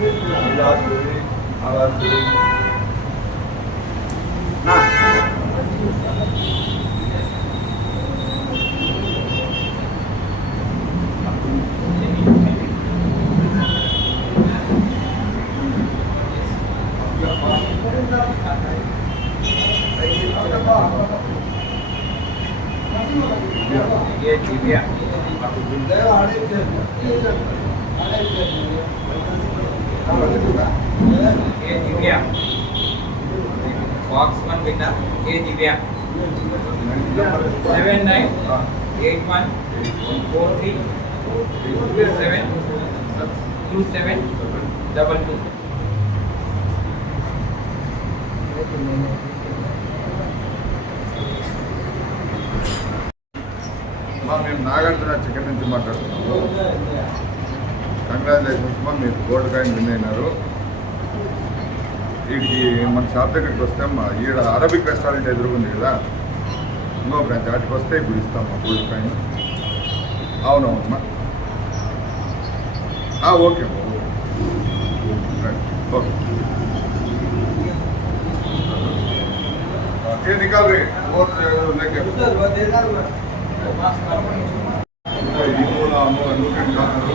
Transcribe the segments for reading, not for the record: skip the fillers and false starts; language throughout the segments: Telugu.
ये दिव्या ये दिव्या बॉक्स 1 बिना ये दिव्या 798143272722 మేము నాగార్జున చికెన్ నుంచి మాట్లాడుతున్నాము. కంగ్రాచులేషన్స్ మా, మీరు గోల్డ్ కాయిన్ విన్ అయినారు. వీటికి మన షాప్ దగ్గరికి వస్తే మా ఈడ అరబిక్ రెస్టారెంట్ ఎదురుకుంది కదా, ఇంకో బ్రాంచ్ వాటికి వస్తే ఇప్పుడు ఇస్తామా గోల్డ్ కాయిన్. అవునవునమ్మా, ఓకే ఓకే ये निकाल रहे और लेके ఈ మూల లూకెట్ కాదు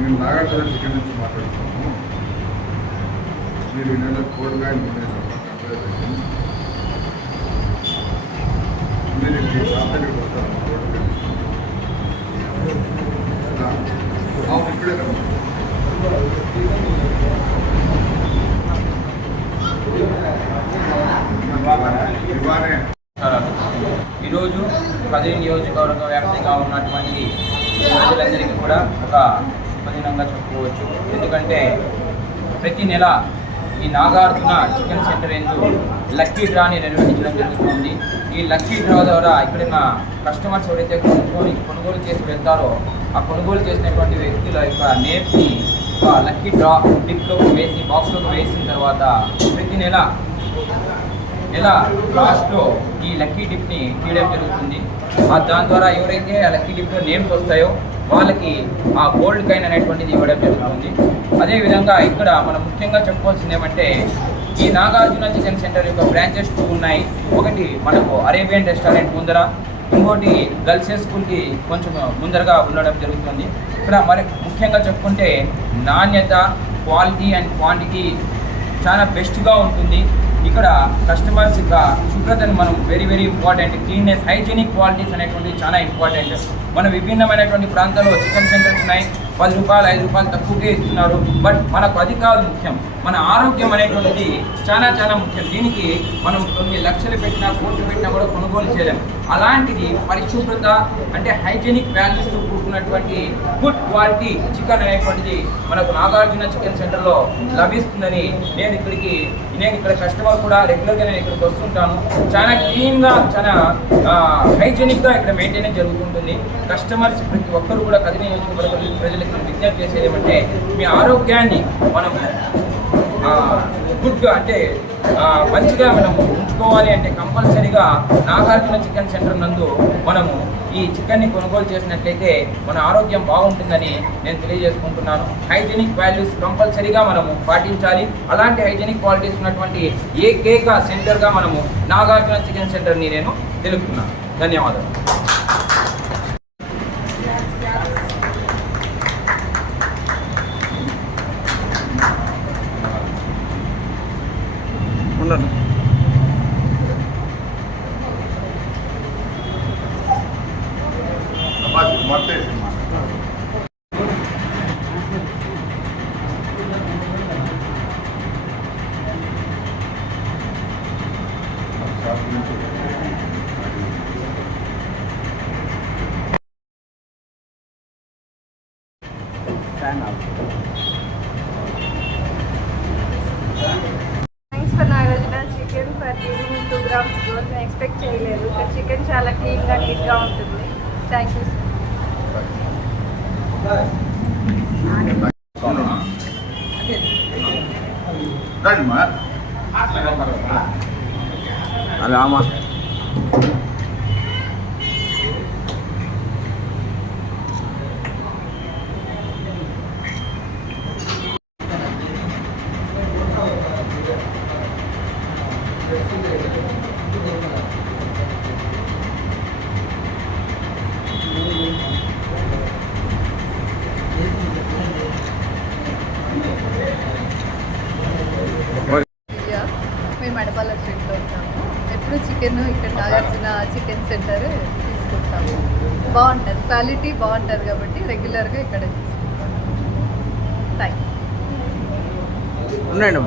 మేము నాగార్జున చికెన్ నుంచి మాట్లాడుతున్నాము. మీరు నెల కోడిగా మీరు షాప్ దగ్గరికి వస్తారు. ఇప్పుడే ఇవానే ఈరోజు కదిరి నియోజకవర్గ వ్యాప్తంగా ఉన్నటువంటి ప్రజలందరికీ కూడా ఒక శుభదినంగా చెప్పుకోవచ్చు. ఎందుకంటే ప్రతి నెల ఈ నాగార్జున చికెన్ సెంటర్ ఎందు లక్కీ డ్రాని నిర్వహించడం జరుగుతుంది. ఈ లక్కీ డ్రా ద్వారా ఇక్కడున్న కస్టమర్స్ ఎవరైతే కొనుగోలు చేసి వెళ్తారో ఆ కొనుగోలు చేసినటువంటి వ్యక్తుల యొక్క నేమ్స్ని ఒక లక్కీ డ్రా డిప్లోకి వేసి బాక్స్లోకి వేసిన తర్వాత ప్రతి నెల లాస్ట్లో ఈ లక్కీ డిప్ని తీయడం జరుగుతుంది. దాని ద్వారా ఎవరైతే ఆ లక్కీ డిప్లో నేమ్స్ వస్తాయో వాళ్ళకి ఆ గోల్డ్ కాయిన్ అనేటువంటిది ఇవ్వడం జరుగుతుంది. అదేవిధంగా ఇక్కడ మనం ముఖ్యంగా చెప్పుకోవాల్సింది ఏమంటే ఈ నాగార్జున చికెన్ సెంటర్ యొక్క బ్రాంచెస్ 2 ఉన్నాయి. ఒకటి మనకు అరేబియన్ రెస్టారెంట్ ముందర, ఇంకోటి గర్ల్స్ స్కూల్కి కొంచెం ముందరగా ఉండడం జరుగుతుంది. ఇక్కడ మరి ముఖ్యంగా చెప్పుకుంటే నాణ్యత, క్వాలిటీ అండ్ క్వాంటిటీ చాలా బెస్ట్గా ఉంటుంది. ఇక్కడ కస్టమర్స్ యొక్క శుభ్రతను మనం very important, cleanness, hygienic qualities అనేటువంటిది చాలా ఇంపార్టెంట్. మన విభిన్నమైనటువంటి ప్రాంతాల్లో చికెన్ సెంటర్స్ ఉన్నాయి. రూపాయలు 5 రూపాయలు తక్కువగా ఇస్తున్నారు. బట్ మనకు అది కాదు ముఖ్యం, మన ఆరోగ్యం అనేటువంటిది చాలా చాలా ముఖ్యం. దీనికి మనం కొన్ని లక్షలు పెట్టినా కోట్లు పెట్టినా కూడా కొనుగోలు చేయలేము. అలాంటిది పరిశుభ్రత అంటే హైజీనిక్ వాల్యూస్తో కూడుకున్నటువంటి గుడ్ క్వాలిటీ చికెన్ అనేటువంటిది మనకు నాగార్జున చికెన్ సెంటర్లో లభిస్తుందని నేను ఇక్కడ కస్టమర్ కూడా రెగ్యులర్గా నేను ఇక్కడికి వస్తుంటాను. చాలా క్లీన్గా చాలా హైజీనిక్గా ఇక్కడ మెయింటైన్ జరుగుతుంటుంది. కస్టమర్స్ ప్రతి ఒక్కరు కూడా కదిరి నియోజకవర్గ ప్రజలకు విజ్ఞప్తి చేసేది ఏమంటే మీ ఆరోగ్యాన్ని మనం గుడ్గా అంటే మంచిగా మనం ఉంచుకోవాలి అంటే కంపల్సరీగా నాగార్జున చికెన్ సెంటర్ నందు మనము ఈ చికెన్ని కొనుగోలు చేసినట్లయితే మన ఆరోగ్యం బాగుంటుందని నేను తెలియజేసుకుంటున్నాను. హైజీనిక్ వాల్యూస్ కంపల్సరీగా మనము పాటించాలి. అలాంటి హైజీనిక్ క్వాలిటీస్ ఉన్నటువంటి ఏకైక సెంటర్గా మనము నాగార్జున చికెన్ సెంటర్ని నేను తెలుపుతున్నాను. ధన్యవాదాలు. Thanks for Nagarjuna chicken for giving 2 grams gold. నేను ఎక్స్పెక్ట్ చేయలేదు. ఇక్కడ చికెన్ చాలా క్లీన్గా నీట్గా ఉంటుంది. థ్యాంక్ యూ అలా మేము మడపాల స్ట్రీట్లో ఉంటాము. ఎప్పుడు చికెన్ ఇక్కడ నాగార్జున చికెన్ సెంటర్ తీసుకుంటాము. బాగుంటుంది, క్వాలిటీ బాగుంటుంది కాబట్టి రెగ్యులర్గా ఇక్కడ తీసుకుంటాము. Thank you. ఉండండి.